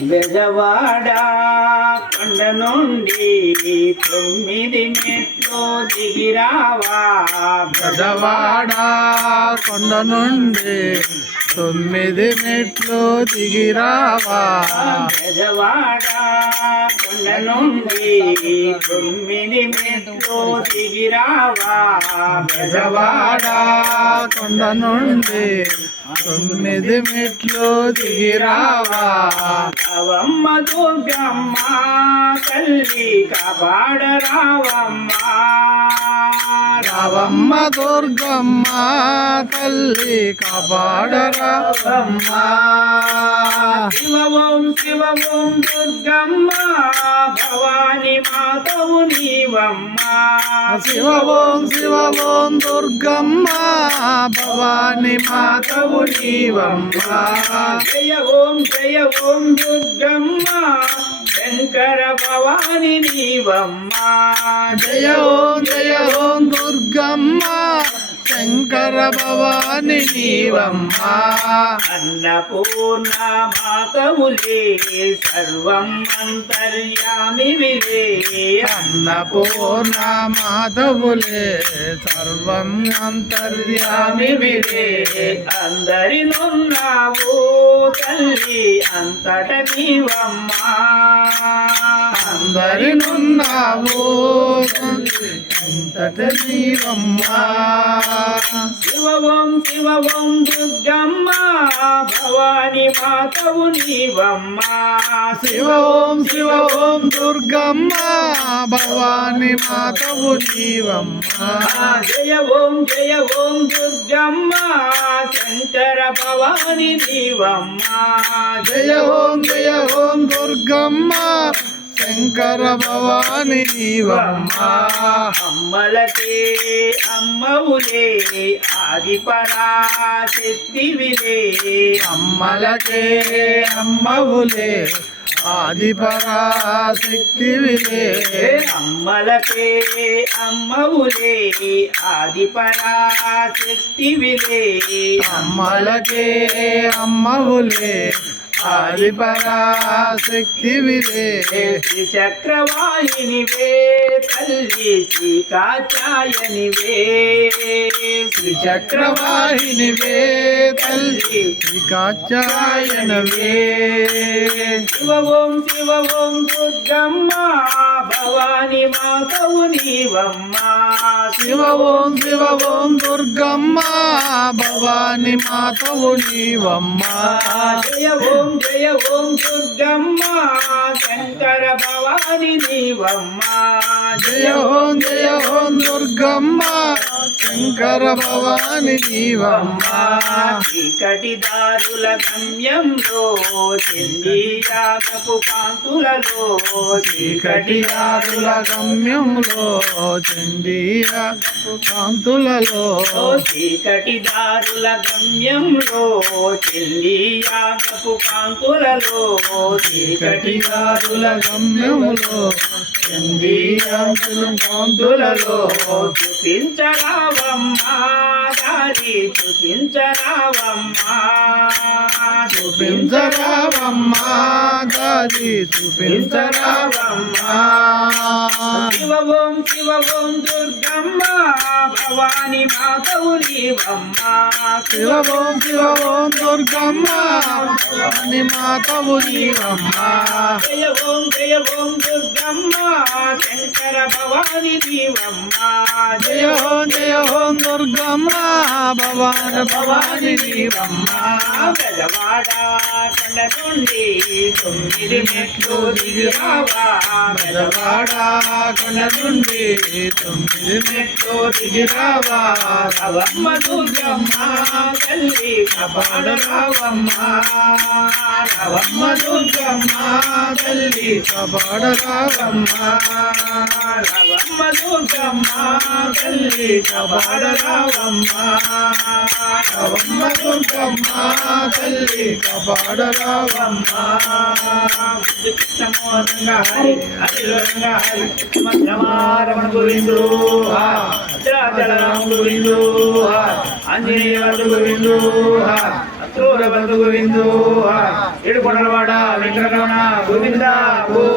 బెజవాడ కొండ నుండి 9 మెట్లు దిగిరావా. బెజవాడ కొండ నుండి 9 మెట్లు దిగిరావా. బెజవాడ కొండ నుండి 9 మెట్లు దిగిరావా. బెజవాడ కొండ నుండి 9 మెట్లు దిగిరావా. రావమ్మ దుర్గమ్మ తల్లి కాపాడరావమ్మ. రావమ్మ దుర్గమ్మ తల్లి కాపాడరావమ్మ. శివ ఓం దుర్గమ్మ భవాని మాతవు నీవమ్మ. శివ ఓం దుర్గమ్మ భవాని మాతవు నీవమ్మ. జయ ఓం దుర్గమ్మ శంకర భవాని నీవమ్మ. జయ ఓం దుర్గమ్మ శంకర భవాని నీవమ్మ. అన్నపూర్ణ మాతవులే సర్వం అంతర్యామివిలే. అన్నపూర్ణ మాధవులే సర్వం అంతర్యామివిలే. అందరినున్నావు తల్లి అంతట నీవమ్మ. అందరినున్నావు అంతట నీవమ్మ. శివ ఓం దుర్గమ్మ భవాని మాతవు నీవమ్మ. శివ ఓం దుర్గమ్మ భవాని మాతవు నీవమ్మ. జయ ఓం దుర్గమ్మ శంకర భవాని నీవమ్మ. జయ ఓం దుర్గమ్మ శంకర భవాని నీవమ్మ. అమ్మలకే అమ్మవులే ఆది పరాశక్తివిలే. అమ్మలకే అమ్మవులే ఆది పరాశక్తివిలే. అమ్మలకే అమ్మవులే ఆది పరాశక్తివిలే. అమ్మలకే అమ్మవులే ఆది పరాశక్తివిలే. శ్రీచక్రవాహినివే తల్లి శ్రీకాచాయనివే. శ్రీచక్రవాహినివే తల్లి శ్రీకాచాయనవే. శివ ఓం దుర్గమ్మ భవాని మాతవు నీవమ్మ. శివ ఓం దుర్గమ్మ భవాని మాతవు నీవమ్మ. జయ ఓం దుర్గమ్మ శంకర భవాని నీవమ్మ. జయ ఓం దుర్గమ్మ శంకర భవాని నీవమ్మ. చీకటి దారుల గమ్యంలో చండీయాగపు కాంతులలో. చీకటి దారుల గమ్యంలో చండీయాగపు కాంతులలో. చీకటి దారుల గమ్యంలో చండీయాగపు కాంతులలో. చీకటి దారుల గమ్యంలో చండీయాగపు కాంతులలో. చూపించరావమ్మా దారి చూపించరావమ్మా. చూపించరావమ్మా దారి చూపించరావమ్మా. శివ ఓం దుర్గమ్మ భవాని మాతవు నీవమ్మ. శివ ఓం దుర్గమ్మ భవాని మాతవు నీవమ్మ. జయ ఓం దుర్గమ్మ శంకర భవాని నీవమ్మ. జయ ఓం దుర్గమ్మ భవాని నీవమ్మ. బెజవాడ కొండ నుండి 9 మెట్లు దిగిరావా. బెజవాడ కొండ నుండి 9 మెట్లు దిగిరావా. రావమ్మ దుర్గమ్మ తల్లి కాపాడరావమ్మ. రావమ్మ దుర్గమ్మ తల్లి కాపాడరావమ్మ. రావమ్మ దుర్గమ్మ తల్లి కాపాడరావమ్మ. రావమ్మ దుర్గమ్మ తల్లి కాపాడరావమ్మ. కృష్ణమో రంగా హరి హరి రంగా హరి రమణ గోవిందో భద్రాచలం గోవిందో ఆంజనేయ గోవిందో సూరబంధు గోవిందో ఏడుకొండలవాడ వెంకటరమణ గోవింద గోవింద